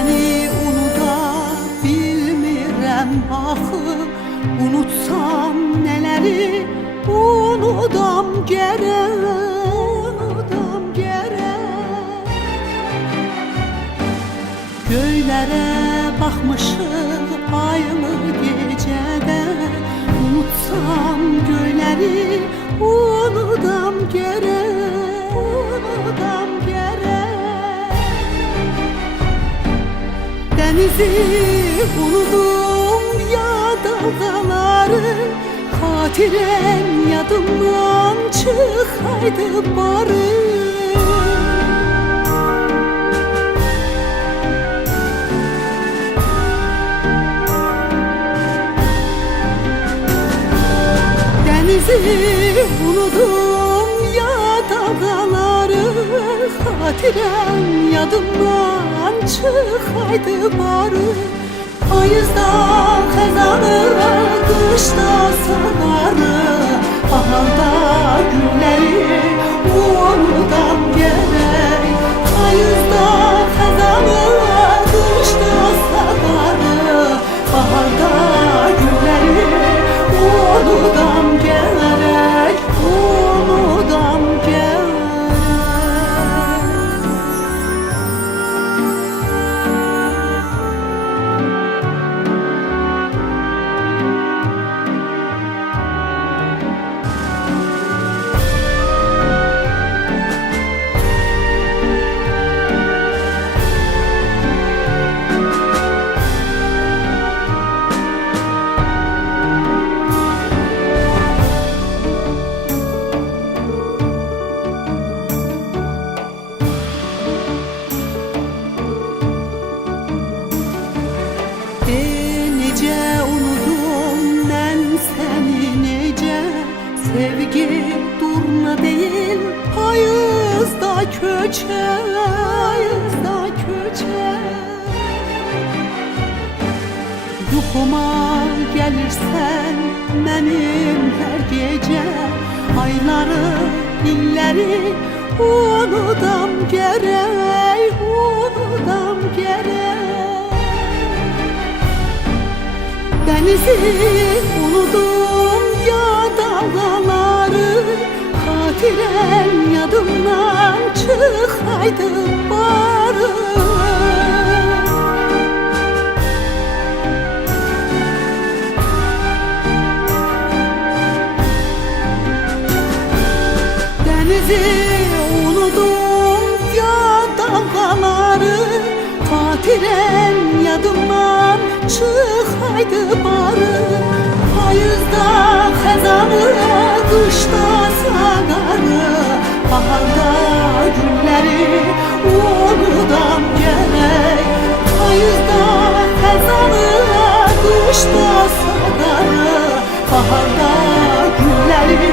Seni unuda bilmirəm axı, unutsam nələri unudam gərək, unudam gərək. Göylərə baxmışıq aylı gecədə, unutsam göyləri unudam gərək, unudam gərək. Dənizi unudum ya dalğaları, xatirən yadımdan çıxaydı barı. Denizi unudum ya dalğaları, xatirən yadımdan çıxaydı barı. Payızda xəzanı, qışda sararı, baharda gülləri unudam gərək. Payızda xəzanı, qışda sararı, baharda gülləri unudam gərək, unudam gərək. Necə unudum mən səni, necə sevgi durna deyil, payızda köçər, payızda köçər. Yuxuma gəlirsən mənim hər gecə, ayları, illəri unudam gərək, unudam gərək. Denizi unudum ya dalğaları, xatirən yadımdan çıxaydı barı. Denizi unudum ya dalğaları, xatirən yadımdan çıxaydı barı. Payızda xəzanı, qışda sararı, baharda gülləri unudam gərək. Payızda xəzanı, qışda sararı, baharda gülləri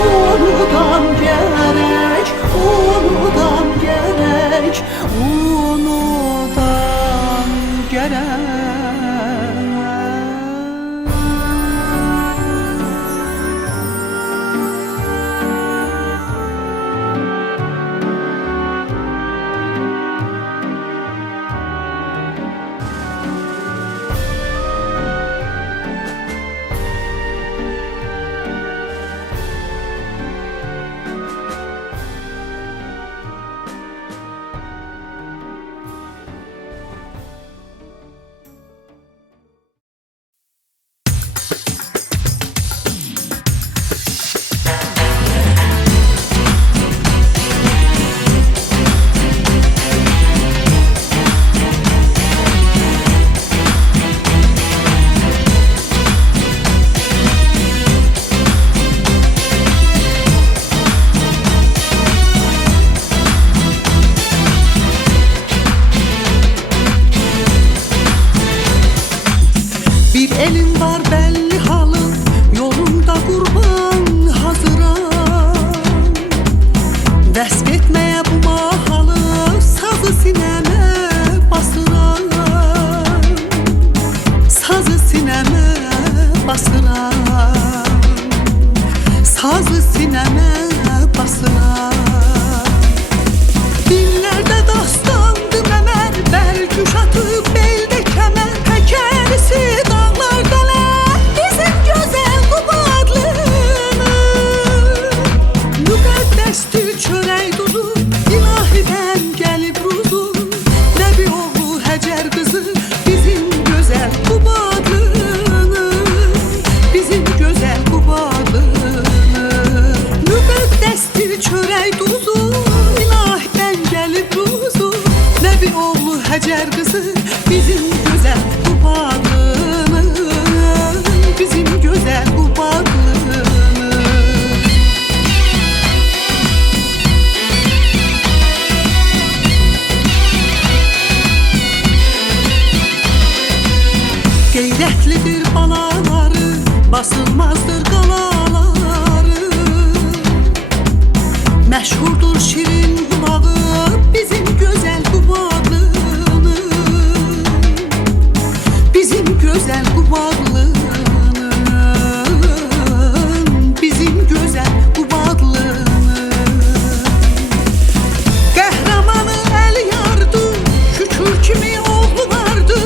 unudam gərək, unudam gərək, unudam gərək. Nigar kızı bizim güzel Qubadlının, bizim güzel Qubadlının. Qeyrətlidir balaları, basılmazdır qalaları. Məşhurdur şirin qulağı bizim gözəl Qubadlının, bizim gözəl Qubadlının, bizim gözəl Qubadlının. Qəhrəmanı əl yardı, şükür kimi oğlu vardı.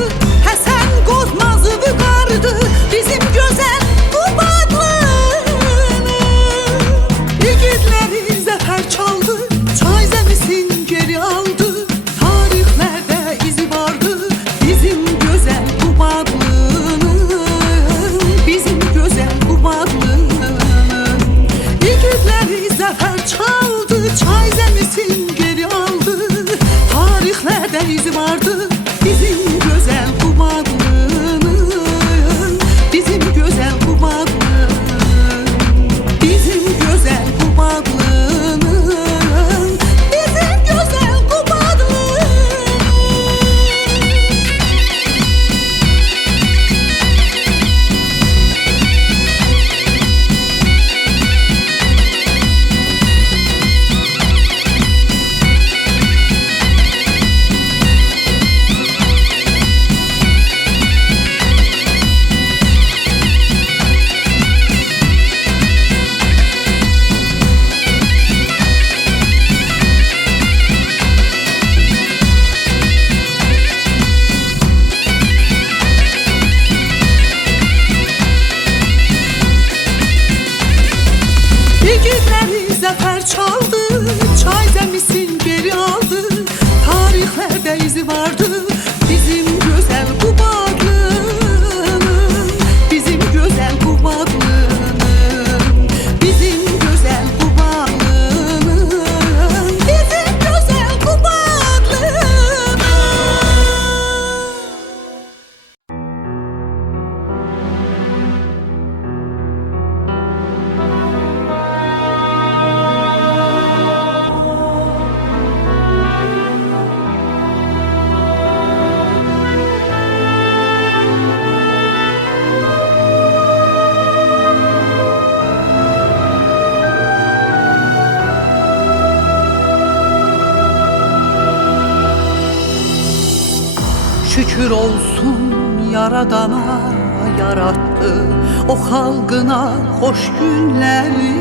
Həsən Qorxmazı vüqardı bizim gözəl Qubadlının. İgidləri zəfər çaldı, çay zəmisin geri aldı. Tarixlərdə izi vardı bizim gözəl Qubadlının, bizim gözəl Qubadlının. İgidləri zəfər çaldı, çay zəmisin geri aldı. Tarixlərdə izi vardı bizim gözəl Qubadlının, bizim gözəl Qubadlının, bizim gözəl Qubadlının, bizim gözəl Qubadlının. İgidləri zəfər çaldı, çay zəmisin geri aldı. Tarixlərdə izi vardı bizim gözəl Qubadlının, bizim gözəl Qubadlının, bizim gözəl Qubadlının, bizim gözəl Qubadlının. Şükür olsun Yaradana yarattı, o xalqına xoş günləri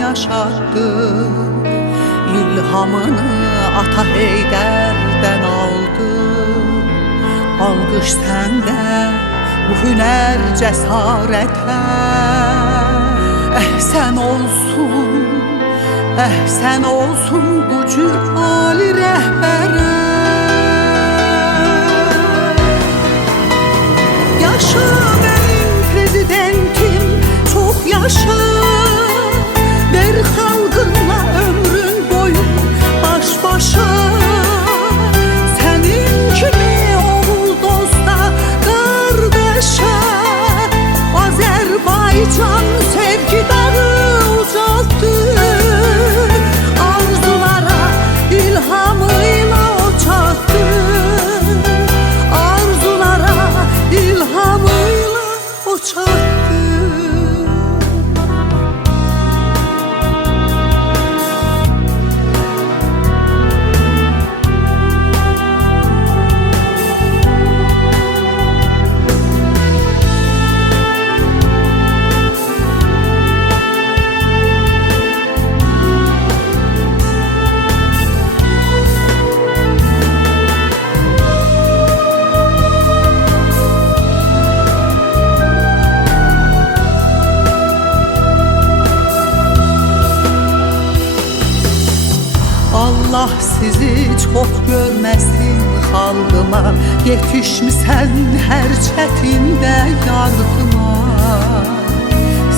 yaşatdı. İlhamını Ata Heydərdən aldı. Alqış səndə bu hünər cəsarətə. Əhsən olsun, əhsən olsun bu cür ali rəhbərə. Yaşa benim prezidentim, çok yaşa. Ver xalqınla ömrün boyu baş başa. Senin kimi oğul dosta, kardeşe. Azerbaycan sevgi dağı uzattı. Arzulara ilhamıyla o çattı. İlhamıyla o çattı. Allah sizi çok görmesin halkıma. Yetişmişsen her çetinde yardıma.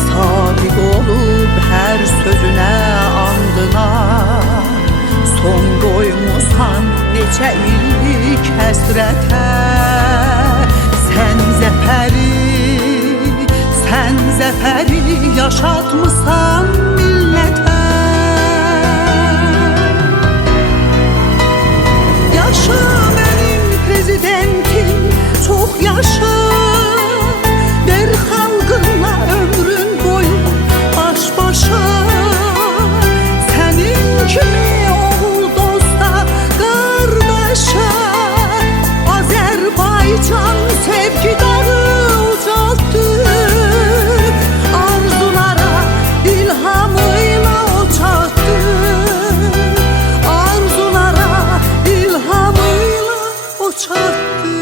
Sadık olup her sözüne andına. son qoymusan neçə illik həsrətə. Sən zəfəri yaşatmısan millətə. Yaşa mənim prezidentim, çox yaşa. Ver xalqınla ömrün boyu baş-başa. Sənin kimi oğul dosta, qardaşa. Azərbaycan sevgi dağı ucaltdı. Arzulara ilhamıyla o çatdı. Arzulara ilhamıyla o çatdı.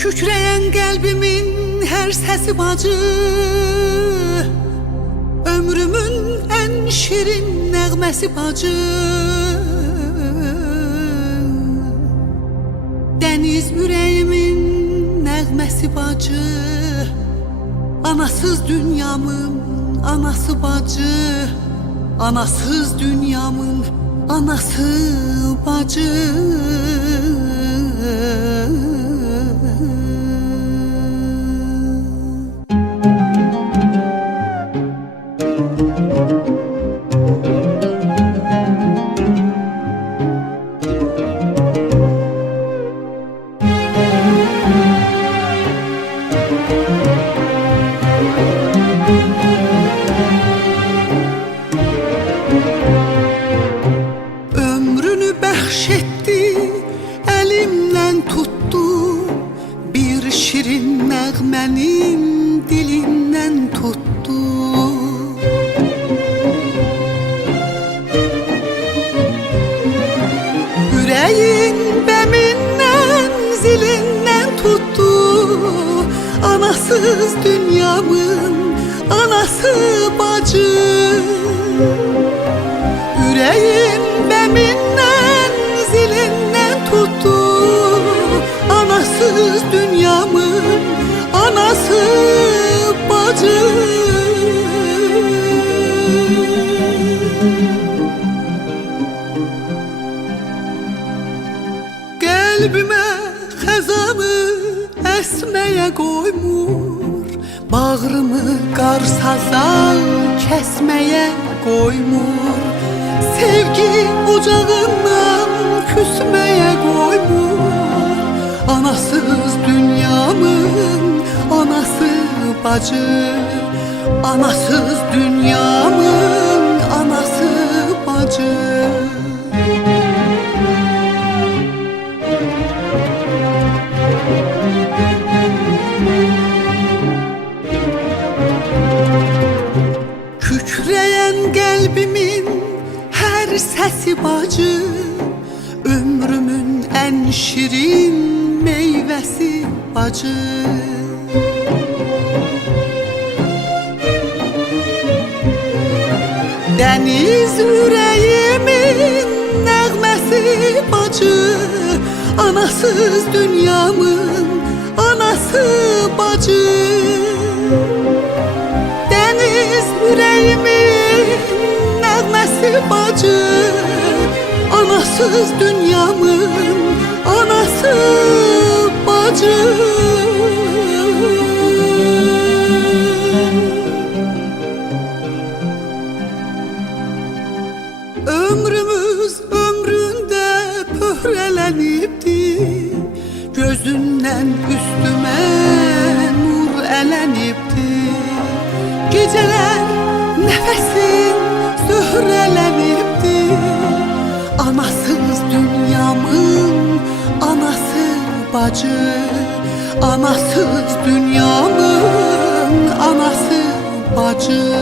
Kükrəyən qəlbimin hər səsi bacı, ömrümün ən şirin nəğməsi bacı. Dəniz ürəyimin nəğməsi bacı, anasız dünyamın anası bacı. Anasız dünyamın anası bacı. Ömrünü bəxş etdi, əlimdən tutdu. Bir şirin nəğmənin dilindən tutdu. Ürəyin bəmindən, zilindən tutdu. Anasız dünyamın anası bacı. Ürəyin bəmindən, zilindən tutdu. Anasız dünyamın anası bacı. Qəlbimə xəzanı əsməyə qoymur. Bağrımı qarsazal kəsməyə qoymur. Sevgi ocağından küsməyə qoymur. Anasız dünyamın anası bacı. Anasız dünyamın anası bacı. Kükrəyən qəlbimin hər səsi bacı, ömrümün ən şirin meyvəsi bacı. Dəniz ürəyimin nəğməsi bacı. Anasız dünyamın anası bacı. Dəniz ürəyimin nəğməsi bacı. Anasız dünyamın anası bacı. Ömrümüz ömründə pöhrələnibdi. Gözündən üstümə nur ələnibdi. Gecələr nəfəsin zöhr bacı, anasız dünyanın anası bacı.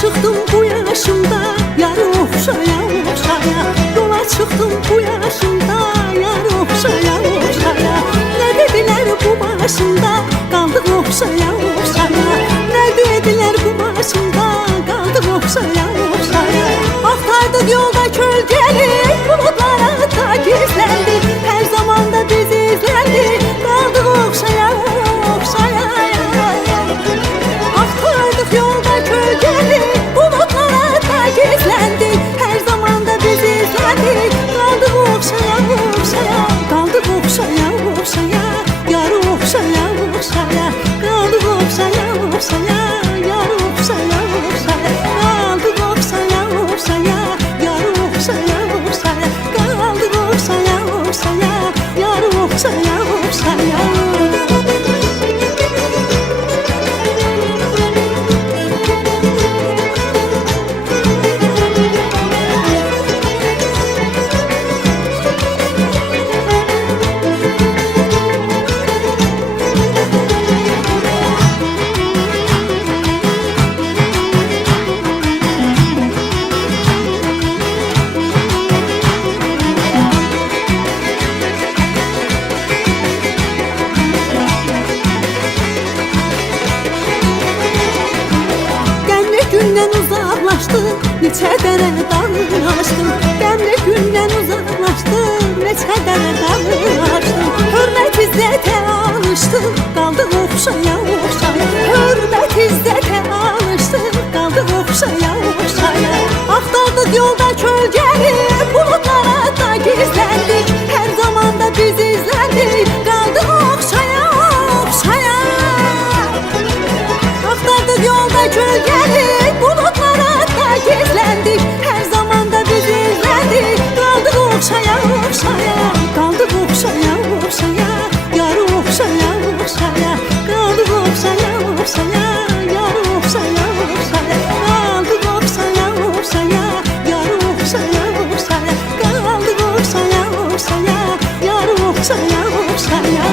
Çıktım bu yaşımda yarı oxşaya oxşaya. Yola çıktım bu yaşımda yarı oxşaya oxşaya. Ne dediler bu başımda kaldık oxşaya oxşaya. Ne dediler bu başımda kaldık oxşaya oxşaya. Aktardık yolda kölgeli bulutlara da gizlendi. Her zamanda biz izlendi kaldık oxşaya oxşaya. Aktardık yolda kölgeli gizlendik, her zamanda biz izlendik. Kaldık oxşaya oxşaya, kaldık oxşaya oxşaya. Yarı oxşaya oxşaya, kaldık oxşaya oxşaya. Yarı oxşaya oxşaya, kaldık oxşaya oxşaya. Yarı oxşaya oxşaya, kaldık oxşaya oxşaya. Yarı oxşaya oxşaya. Gündən uzaqlaşdım, neçə dərə dağ aşdım. Qəmli gündən uzaqlaşdım, neçə dərə dağ aşdım. Hörmət izzətə alışdım, qaldıq oxşaya oxşaya. Hörmət izzətə alışdım, qaldıq oxşaya oxşaya. Axtardıq yolda kölgəni, bulutlara da gizləndik. Hər zamanda biz izləndik, qaldıq oxşaya oxşaya. Axtardıq yolda kölgəni, bulutlara da gizlendik. Her zamanda biz izlendik. Kaldık oxşaya oxşaya, kaldık oxşaya oxşaya. Yarı oxşaya oxşaya, kaldık oxşaya oxşaya. Yarı oxşaya oxşaya, kaldık oxşaya oxşaya. Yarı oxşaya oxşaya, kaldık oxşaya oxşaya. Yarı oxşaya oxşaya.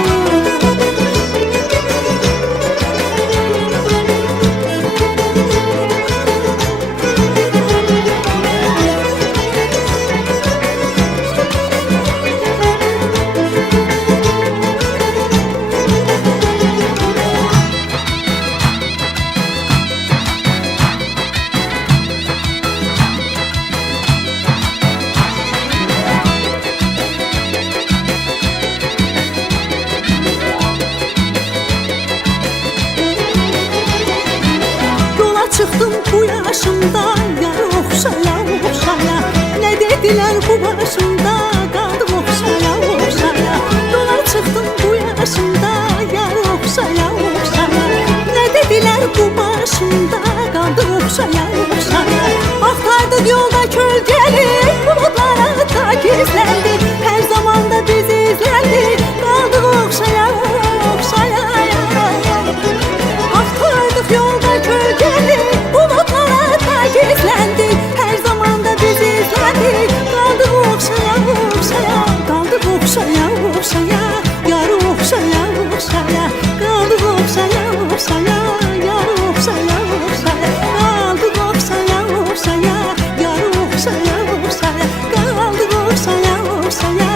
Çıktım bu yaşımda yarı oxşaya oxşaya. Ne dediler bu başımda kaldım oxşaya oxşaya. Yola çıktım bu yaşımda yarı oxşaya oxşaya. Ne dediler bu başımda kaldım oxşaya oxşaya. Aktardık yolda kölgeli bulutlara da gizlendik. Her zamanda biz izlendik, kaldık oxşaya oxşaya. Aktardık yolda kölgeli bulutlara da gizlendik. Her zamanda biz izlendik. Kaldık oxşaya oxşaya, kaldık oxşaya oxşaya. Yarı oxşaya oxşaya, kaldık oxşaya oxşaya. Yarı oxşaya oxşaya, kaldık oxşaya oxşaya. Yarı oxşaya oxşaya, kaldık oxşaya oxşaya.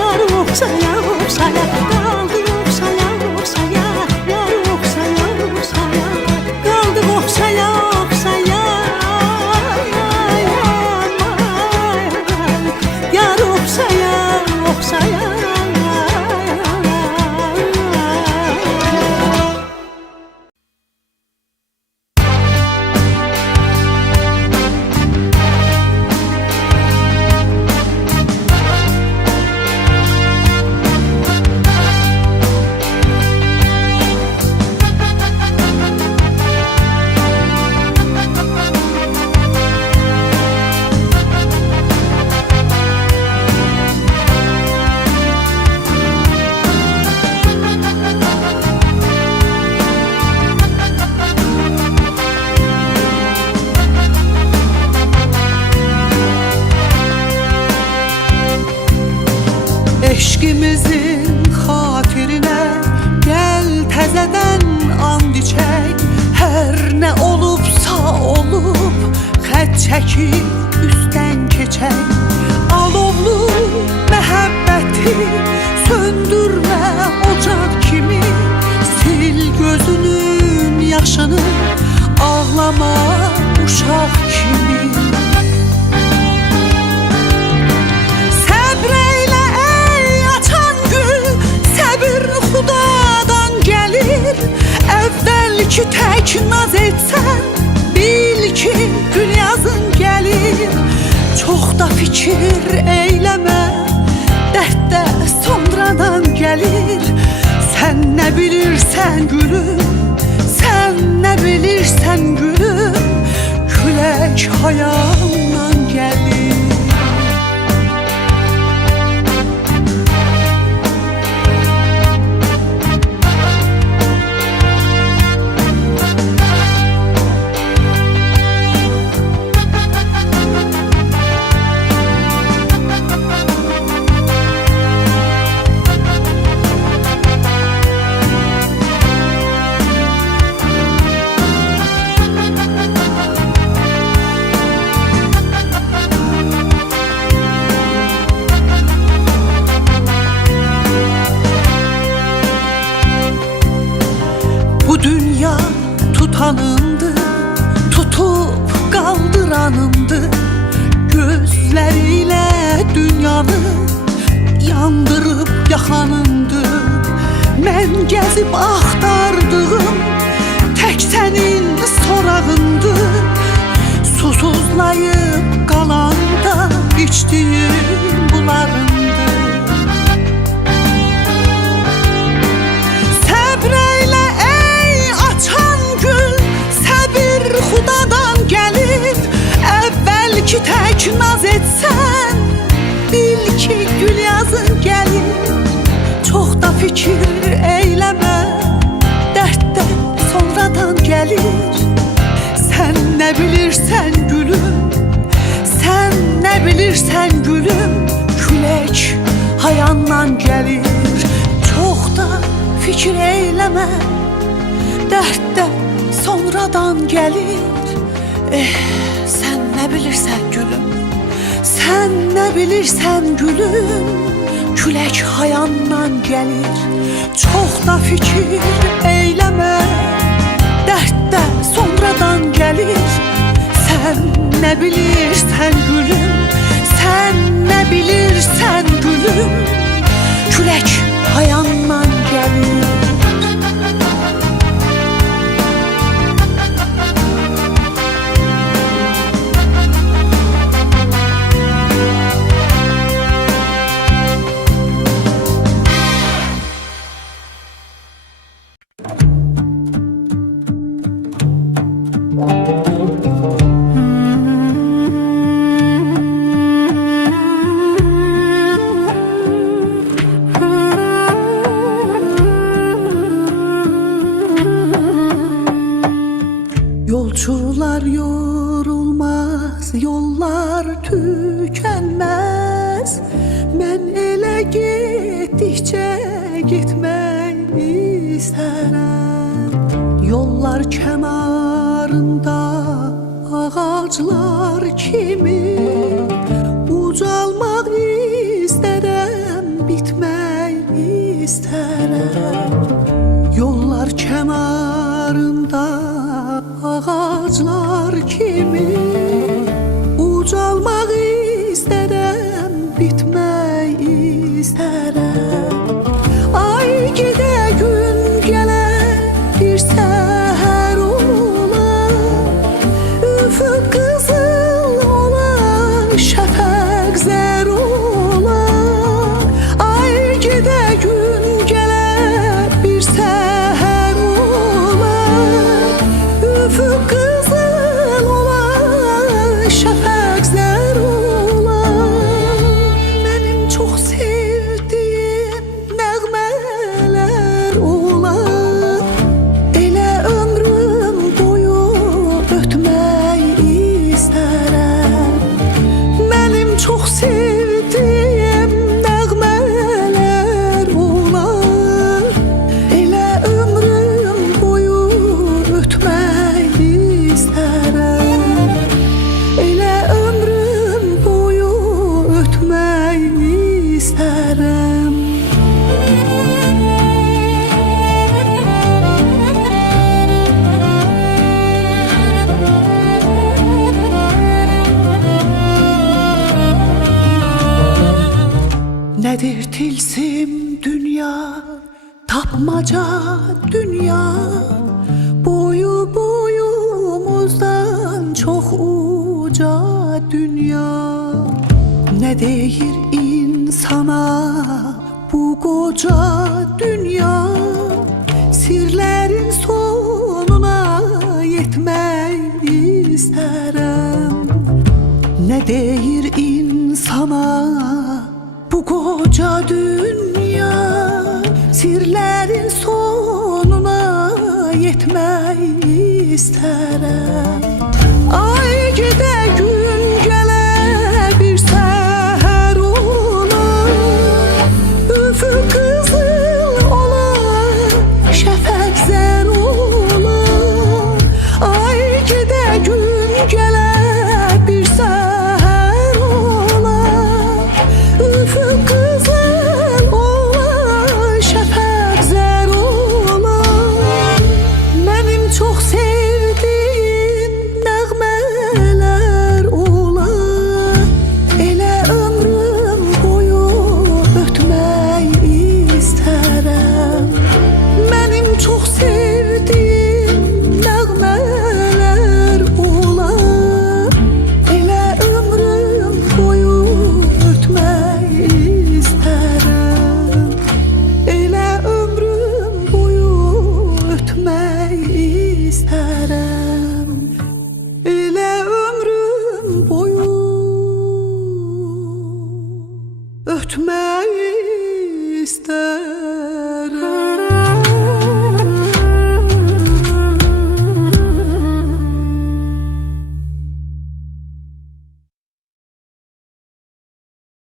Yarı oxşaya oxşaya, kaldık oxşaya oxşaya. Yarı oxşaya oxşaya, kaldık oxşaya oxşaya. Yarı oxşaya oxşaya. ikimizin xatirinə gəl təzədən and içək. Hər nə olubsa olub, xətt çəkib üstdən keçək. Alovlu məhəbbəti söndürmə ocaq kimi, sil gözünün yaşını, ağlama uşaq kimi. Səbr eylə ey açan gül, səbir xudadan gəlir. Əvvəlki tək naz etsən, bil ki gül yazın gəlir. Çox da fikir eyləmə, dərd də sonradan gəlir. Sən nə bilirsən gülüm, sən nə bilirsən gülüm, külək hayalından gəlir. Bu dünya tutanımdı, tutup qaldıranımdı. Gözlərilə dünyanı yandırıb yaxanımdı. Mən gəzib axtardığım tək sənin sorağındı. Susuzlayıb qalanda içdiyim bularındı. Səbr eylə açan gül, səbir xudadan gəlir. Əvvəlki tək naz etsən, bil ki gül yazın gəlir. Çox da fikir eyləmə, dərd də sonradan gəlir. Sən nə bilirsən gülüm, sən nə bilirsən gülüm, külək hayandan gəlir. Çox da fikir eyləmə, dərd də sonradan gəlir. Sən nə bilirsən gülüm, sən nə bilirsən gülüm, külək hayandan gəlir. Çox da fikir eyləmə, dərd də sonradan gəlir. Sən nə bilirsən gülüm, sən nə bilirsən gülüm, külək hayandan gəlir. Yolcular yorulmaz, yollar tükenmez. Mən elə getdikcə getmək istərəm. Yollar kənarında ağaclar kimi ucalmaq istərəm, bitmək istərəm. Yollar kənarında ağaclar kimi ucalmaq istərəm, bitmək istərəm. Ay gedə gün gələ, bir səhər ola, üfüq qızıl ola, şəfəq zər ola. Ay gedə gün gələ, bir səhər ola, üfüq qızıl ola, şəfəq zər ola. Mənim çox sevdiyim Nedir tilsim dünya, tapmaca dünya, boyu boyumuzdan çok uca dünya. Ne deyir insana bu koca dünya, sirlerin sonuna yetmek isterim. Ne deyir insana bu koca dünya, sirlerin sonuna yetmek isterim. Ay gide gün gele bir seher ola, üfük kızıl ola, şefek zer ola. Ay gide gün gele bir seher ola, üfük kızıl ola, şefek zer ola. Benim çok sevdiğim nəğmələr ola, elə ömrüm boyu ötmək istərəm. Benim çok sevdiğim nəğmələr ola, elə ömrüm boyu ötmək istərəm. Elə ömrüm boyu ötmək istərəm. Elə ömrüm boyu ötmək istərəm.